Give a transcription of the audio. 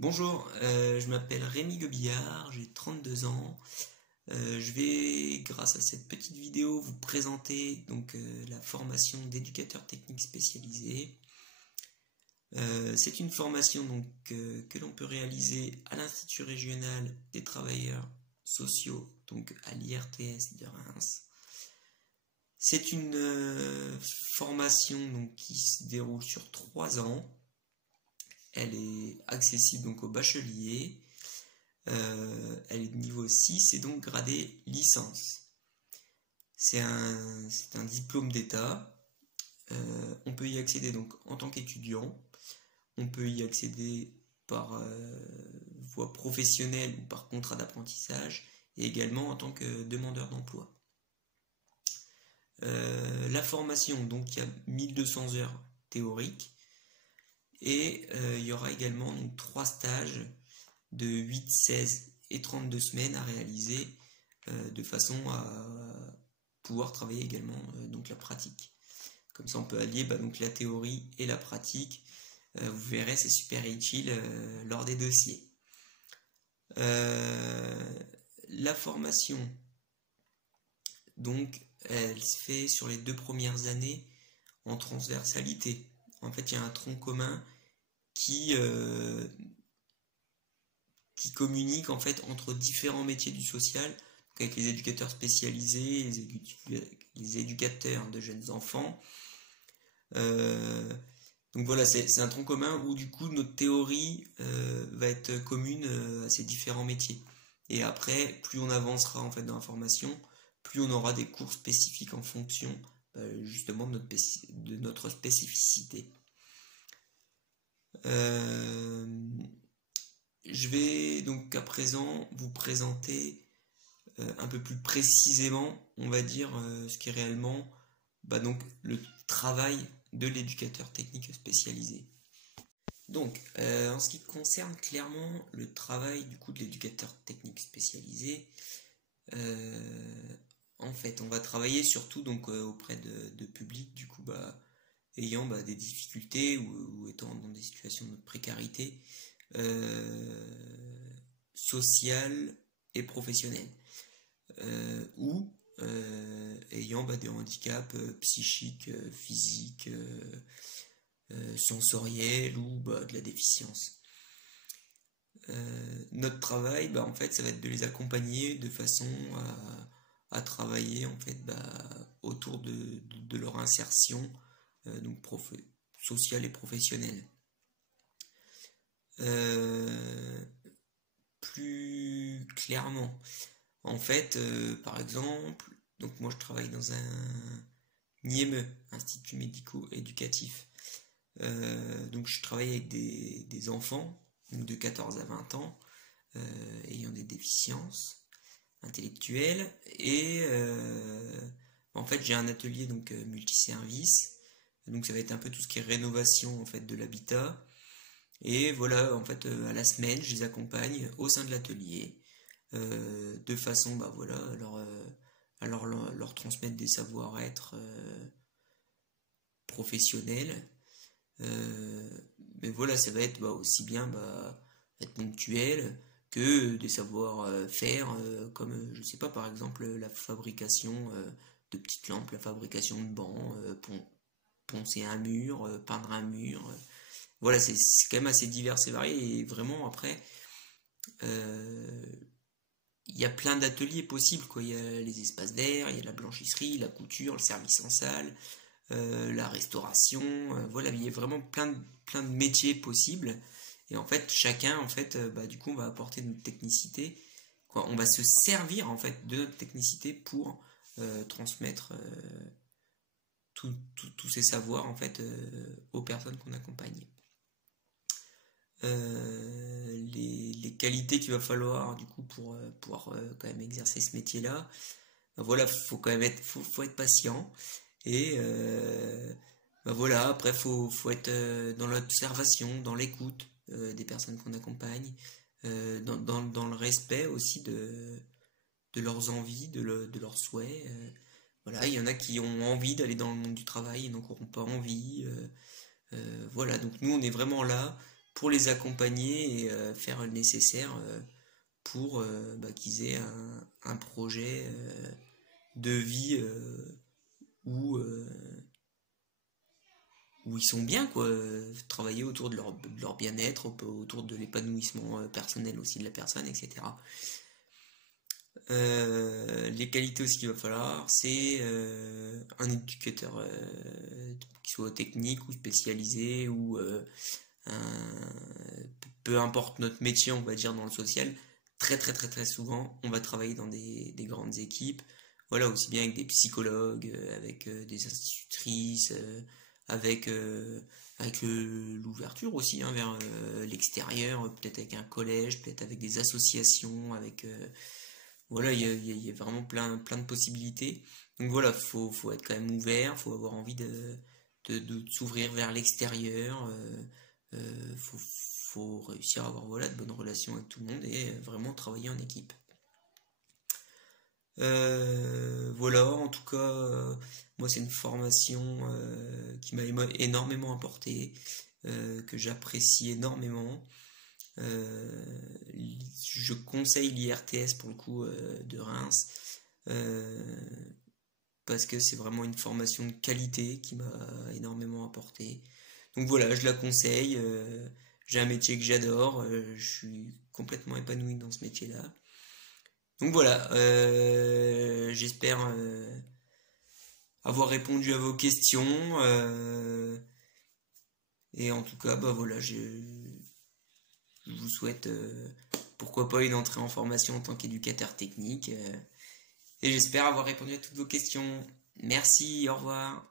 Bonjour, je m'appelle Rémi Gobillard, j'ai 32 ans. Je vais, grâce à cette petite vidéo, vous présenter la formation d'éducateur technique spécialisé. C'est une formation que l'on peut réaliser à l'Institut régional des travailleurs sociaux, donc à l'IRTS de Reims. C'est une formation qui se déroule sur 3 ans. Elle est accessible aux bacheliers. Elle est de niveau 6 et donc gradée licence. C'est un diplôme d'État. On peut y accéder en tant qu'étudiant. On peut y accéder par voie professionnelle ou par contrat d'apprentissage et également en tant que demandeur d'emploi. La formation, il y a 1200 heures théoriques et il y aura également 3 stages de 8, 16 et 32 semaines à réaliser de façon à pouvoir travailler également la pratique. Comme ça on peut allier la théorie et la pratique. Vous verrez, c'est super utile lors des dossiers. La formation, elle se fait sur les 2 premières années en transversalité. En fait, il y a un tronc commun qui communique en fait entre différents métiers du social, avec les éducateurs spécialisés, les éducateurs de jeunes enfants. Donc voilà, c'est un tronc commun où du coup notre théorie va être commune à ces différents métiers. Et après, plus on avancera en fait dans la formation, plus on aura des cours spécifiques en fonction justement de notre spécificité. Je vais à présent vous présenter un peu plus précisément, on va dire, ce qui est réellement le travail de l'éducateur technique spécialisé. En ce qui concerne clairement le travail de l'éducateur technique spécialisé, en fait, on va travailler surtout auprès de publics ayant des difficultés ou étant dans des situations de précarité sociale et professionnelle, ou ayant des handicaps psychiques, physiques, sensoriels ou de la déficience. Notre travail, en fait, ça va être de les accompagner de façon à travailler en fait autour de leur insertion sociale et professionnelle. Plus clairement, en fait, par exemple, moi je travaille dans un IME, Institut médico-éducatif. Je travaille avec des enfants de 14 à 20 ans ayant des déficiences intellectuelles et en fait j'ai un atelier multiservice, ça va être un peu tout ce qui est rénovation en fait de l'habitat. Et voilà, en fait, à la semaine, je les accompagne au sein de l'atelier, de façon, à leur transmettre des savoir-être professionnels. Mais voilà, ça va être aussi bien être ponctuel que des savoir-faire, comme, je sais pas, par exemple, la fabrication de petites lampes, la fabrication de bancs, poncer un mur, peindre un mur. Voilà, c'est quand même assez divers et varié. Et vraiment, après, il y a plein d'ateliers possibles, quoi. Il y a les espaces d'air, il y a la blanchisserie, la couture, le service en salle, la restauration. Voilà, il y a vraiment plein de métiers possibles. Et en fait, chacun, en fait, du coup, on va apporter notre technicité. Quoi. On va se servir, en fait, de notre technicité pour transmettre tous ces savoirs, en fait, aux personnes qu'on accompagne. Les qualités qu'il va falloir du coup pour pouvoir quand même exercer ce métier là, voilà, faut quand même faut être patient et voilà, après faut être dans l'observation, dans l'écoute des personnes qu'on accompagne, dans le respect aussi de leurs envies, de leurs souhaits. Voilà, il y en a qui ont envie d'aller dans le monde du travail et donc n'auront pas envie. Voilà, donc nous on est vraiment là pour les accompagner et faire le nécessaire pour qu'ils aient un projet de vie où, où ils sont bien, quoi. Travailler autour de leur bien-être, autour de l'épanouissement personnel aussi de la personne, etc. Les qualités aussi qu'il va falloir, c'est un éducateur qui soit technique ou spécialisé ou peu importe notre métier, on va dire dans le social. Très très très très souvent, on va travailler dans des grandes équipes. Voilà, aussi bien avec des psychologues, avec des institutrices, avec l'ouverture aussi hein, vers l'extérieur, peut-être avec un collège, peut-être avec des associations, avec voilà, il y a vraiment plein de possibilités. Donc voilà, faut être quand même ouvert, faut avoir envie de s'ouvrir vers l'extérieur, faut réussir à avoir voilà, de bonnes relations avec tout le monde et vraiment travailler en équipe. Voilà, en tout cas, moi c'est une formation qui m'a énormément apporté, que j'apprécie énormément. Je conseille l'IRTS pour le coup de Reims parce que c'est vraiment une formation de qualité qui m'a énormément apporté. Donc voilà, je la conseille. J'ai un métier que j'adore, je suis complètement épanoui dans ce métier-là. Donc voilà, j'espère avoir répondu à vos questions. Et en tout cas, bah voilà, je vous souhaite pourquoi pas une entrée en formation en tant qu'éducateur technique. Et j'espère avoir répondu à toutes vos questions. Merci, au revoir.